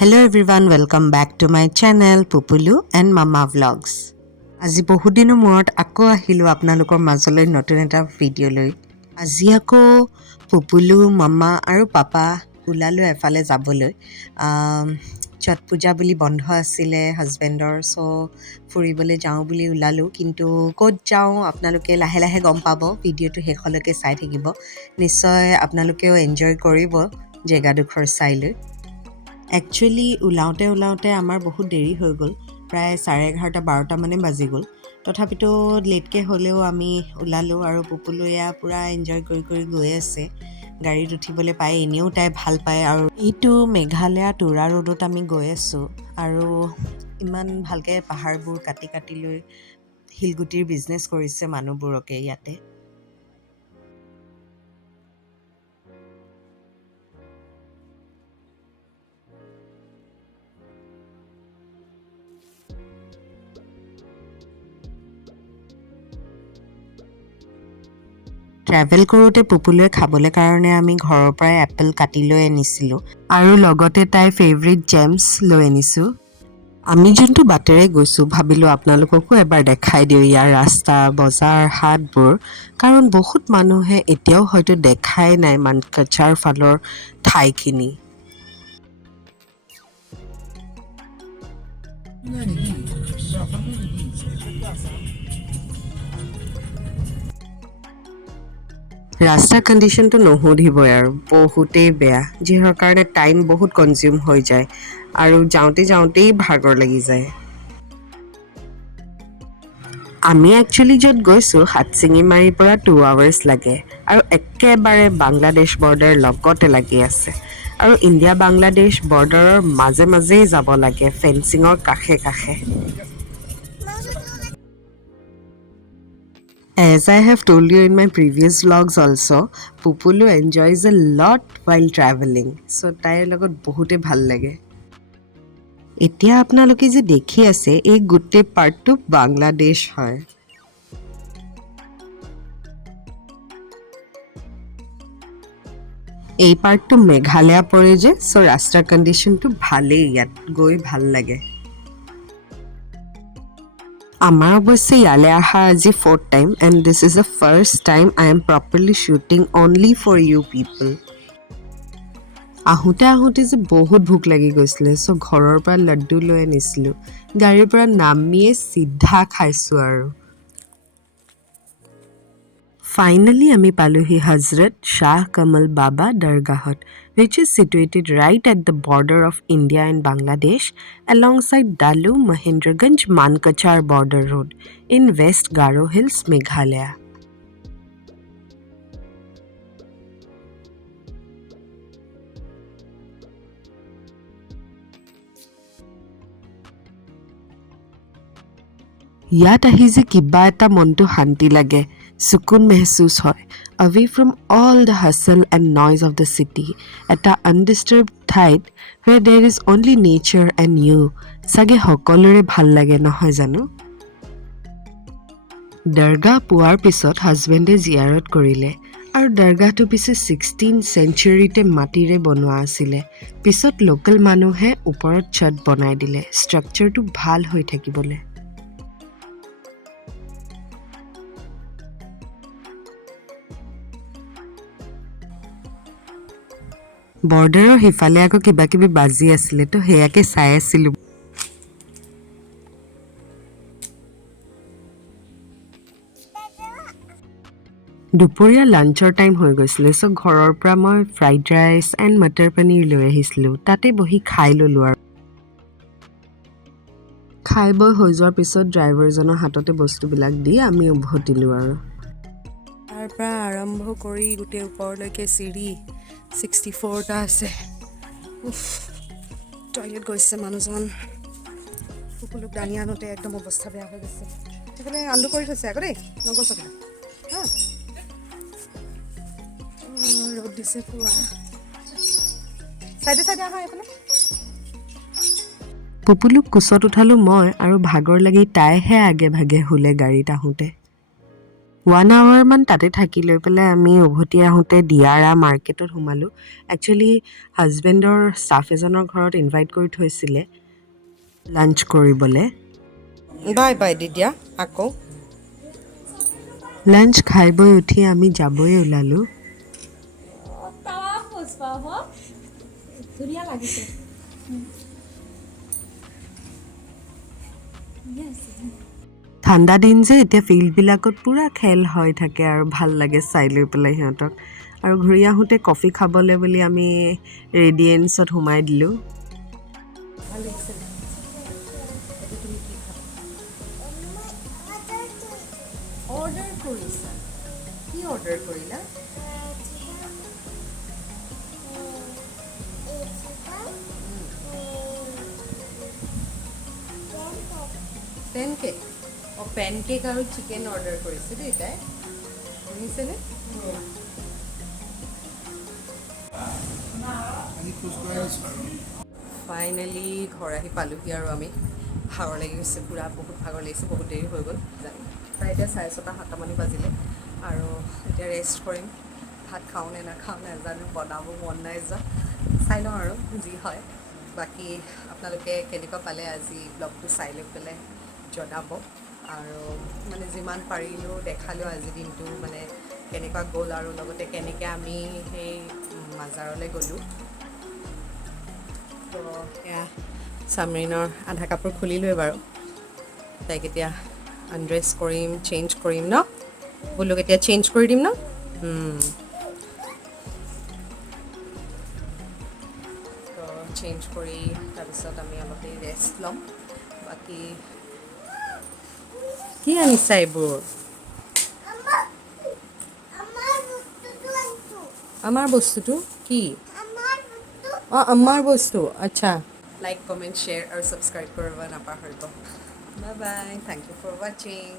Hello everyone, welcome back to my channel Pupulu and Mama Vlogs. আজি বহুত দিনৰ মূৰত আকৌ আহিলো আপোনালোকৰ মাজলৈ নতুন এটা ভিডিঅ' লৈ। আজি আকৌ পুপুলু মামা আৰু পাপা ওলালো এফালে যাবলৈ। ছট পূজা বুলি বন্ধ আছিলে হাজবেণ্ডৰ, সো ফুৰিবলৈ যাওঁ বুলি ওলালো, কিন্তু ক'ত যাওঁ আপোনালোকে লাহে লাহে গম পাব। ভিডিঅ'টো শেষলৈকে চাই থাকিব, নিশ্চয় আপোনালোকেও এনজয় কৰিব জেগাডোখৰ চাই লৈ। একচুৱেলি ওলাওঁতে আমাৰ বহুত দেৰি হৈ গ'ল, প্ৰায় 11:30-12টা মানে বাজি গ'ল। তথাপিতো লেটকৈ হ'লেও আমি ওলালোঁ আৰু পুপুলু এয়া পূৰা এনজয় কৰি গৈ আছে। গাড়ীত উঠিবলৈ পায়, এনেও তাই ভাল পায়। আৰু এইটো মেঘালয়া তুৰা ৰোডত আমি গৈ আছোঁ, আৰু ইমান ভালকৈ পাহাৰবোৰ কাটি লৈ শিলগুটিৰ বিজনেছ কৰিছে মানুহবোৰকে ইয়াতে। ট্ৰেভেল কৰোঁতে পুপুলুৱে খাবলৈ কাৰণে আমি ঘৰৰ পৰাই এপল কাটি লৈ আনিছিলোঁ, আৰু লগতে তাইৰ ফেভৰিট জেমছ লৈ আনিছোঁ। আমি যোনটো বাটেৰে গৈছোঁ ভাবিলোঁ আপোনালোককো এবাৰ দেখাই দিওঁ ইয়াৰ ৰাস্তা, বজাৰ, হাটবোৰ, কাৰণ বহুত মানুহে এতিয়াও হয়তো দেখাই নাই মানকাচাৰ ফালৰ ঠাইখিনি। ৰাস্তাৰ কণ্ডিশ্যনটো নুসুধিবই আৰু বহুতেই বেয়া, যিহৰ কাৰণে টাইম বহুত কনজিউম হৈ যায় আৰু যাওঁতেই ভাগৰ লাগি যায়। আমি একচুৱেলি য'ত গৈছোঁ হাটচিঙিমাৰীৰ পৰা 2 hours লাগে, আৰু একেবাৰে বাংলাদেশ বৰ্ডাৰ লগতে লাগি আছে, আৰু ইণ্ডিয়া বাংলাদেশ বৰ্ডাৰৰ মাজেই যাব লাগে, ফেঞ্চিঙৰ কাষে। As I have told you in my previous vlogs also, Pupulu enjoys a lot while traveling, so তাইৰ লগত বহুতেই ভাল লাগে। এতিয়া আপোনালোকে যে দেখি আছে এই গোটেই পাৰ্টটো বাংলাদেশ হয়। এই পাৰ্টটো মেঘালয়া পৰে যে, চ' ৰাস্তাৰ কণ্ডিশ্যনটো ভালেই, ইয়াত গৈ ভাল লাগে। আমাৰ অৱশ্যে ইয়ালৈ অহা আজি 4th time, and this is the first time I am properly shooting only for you people. আহোঁতে যে বহুত ভোক লাগি গৈছিলে, চ' ঘৰৰ পৰা লাড্ডু লৈ আনিছিলোঁ। গাড়ীৰ পৰা নামিয়ে চিধা খাইছোঁ আৰু। ফাইনেলি আমি পালোহি Hazrat Shah Kamal Baba Dargahot, which is situated right at the border of India and Bangladesh, alongside Dalu Mahendraganj Mankachar border road in West Garo Hills, Meghalaya. ইয়াত আহি যে কিবা এটা মনটো শান্তি লাগে, সুকুন মেহসুস হয়, away from all the hustle and noise of the city, এটা undisturbed ঠাইত where there is only nature and you, চাগে সকলোৰে ভাল লাগে নহয় জানো? দৰগাহ পোৱাৰ পিছত হাজবেণ্ডে জিয়াৰত কৰিলে, আৰু দৰগাহটো পিছে 16th centuryতে মাটিৰে বনোৱা আছিলে। পিছত লোকেল মানুহে ওপৰত ছাদ বনাই দিলে, ষ্ট্ৰাকচাৰটো ভাল হৈ থাকিবলৈ। বৰ্ডাৰৰ সিফালে আকৌ কিবা বাজি আছিলে, তো সেয়াকে চাই আছিলোঁ। দুপৰীয়া লাঞ্চৰ টাইম হৈ গৈছিলে, চ' ঘৰৰ পৰা মই fried rice and motor paneer লৈ আহিছিলোঁ, তাতে বহি খাই ল'লোঁ। আৰু খাই বৈ হৈ যোৱাৰ পিছত ড্ৰাইভাৰজনৰ হাততে বস্তুবিলাক দি আমি উভতিলোঁ। আৰু তাৰ পৰা আৰম্ভ কৰি গোটেই ওপৰলৈকে চিৰি 64টা আছে। টয়লেট গৈছে মানুহজন, সকলোক দাঙি আনোতে একদম অৱস্থা বেয়া হৈ গৈছে। সেইফালে আন্দো কৰি থৈছে আকৌ দেই, নগছ হা, ৰ'দ দিছে পুৰা। চাইডে আহা এইফালে। পুপুলুক কোচত উঠালোঁ মই, আৰু ভাগৰ লাগি তাইহে আগে ভাগে শুলে গাড়ীত আহোঁতে। 1 আৱাৰমান তাতে থাকি লৈ পেলাই আমি উভতি আহোঁতে দিয়াৰা মাৰ্কেটত সোমালোঁ। একচুৱেলি হাজবেণ্ডৰ ষ্টাফ এজনৰ ঘৰত ইনভাইট কৰি থৈছিলে লাঞ্চ কৰিবলৈ। বাই বাই দিদিয়া, আকৌ লাঞ্চ খাই বৈ উঠি আমি যাবই ওলালোঁ। ধুনীয়া লাগিছে। ঠাণ্ডা দিন যে এতিয়া ফিল্ডবিলাকত পূৰা খেল হৈ থাকে আৰু ভাল লাগে চাই লৈ পেলাই সিহঁতক। আৰু ঘূৰি আহোঁতে কফি খাবলৈ বুলি আমি ৰেডিয়েঞ্চত সোমাই দিলোঁ। ভাল লাগিছে। অৰ্ডাৰ কৰিছা? কি অৰ্ডাৰ কৰিলা? পেনকেক। অঁ, পেনকেক আৰু চিকেন অৰ্ডাৰ কৰিছে দেই তাই। শুনিছেনে? ফাইনেলি ঘৰ আহি পালোহি আৰু আমি। ভাগৰ লাগি গৈছে, পূৰা বহুত ভাগৰ লাগিছে, বহুত দেৰি হৈ গ'ল। প্ৰায় এতিয়া 6:30, 7মান বাজিলে আৰু এতিয়া ৰেষ্ট কৰিম। ভাত খাওঁ নে নাখাওঁ নাজানো, বনাব মন নাই যোৱা। চাই লওঁ আৰু যি হয়। বাকী আপোনালোকে কেনেকুৱা পালে আজি ব্লগটো চাই লৈ পেলাই জনাব। আৰু মানে যিমান পাৰিলোঁ দেখালোঁ আজিৰ দিনটো মানে কেনেকুৱা গ'ল আৰু লগতে কেনেকৈ আমি সেই মাজাৰলৈ গ'লোঁ। তো এয়া চামৰিনৰ আধা কাপোৰ খুলিলোৱে বাৰু। তাইক এতিয়া আনড্ৰেছ কৰিম, চেঞ্জ কৰিম ন? বোলোক এতিয়া চেঞ্জ কৰি দিম ন? তো চেঞ্জ কৰি তাৰপিছত আমি অলপ দেৰি ৰেষ্ট ল'ম। বাকী কি আনিছা এইবোৰ? আমাৰ বস্তুটো কি? অঁ, আমাৰ বস্তু, আচ্ছা। লাইক, কমেণ্ট, শ্বেয়াৰ আৰু ছাবস্ক্ৰাইব কৰিব নাপাহৰিব। Bye bye, thank you for ৱাচিং।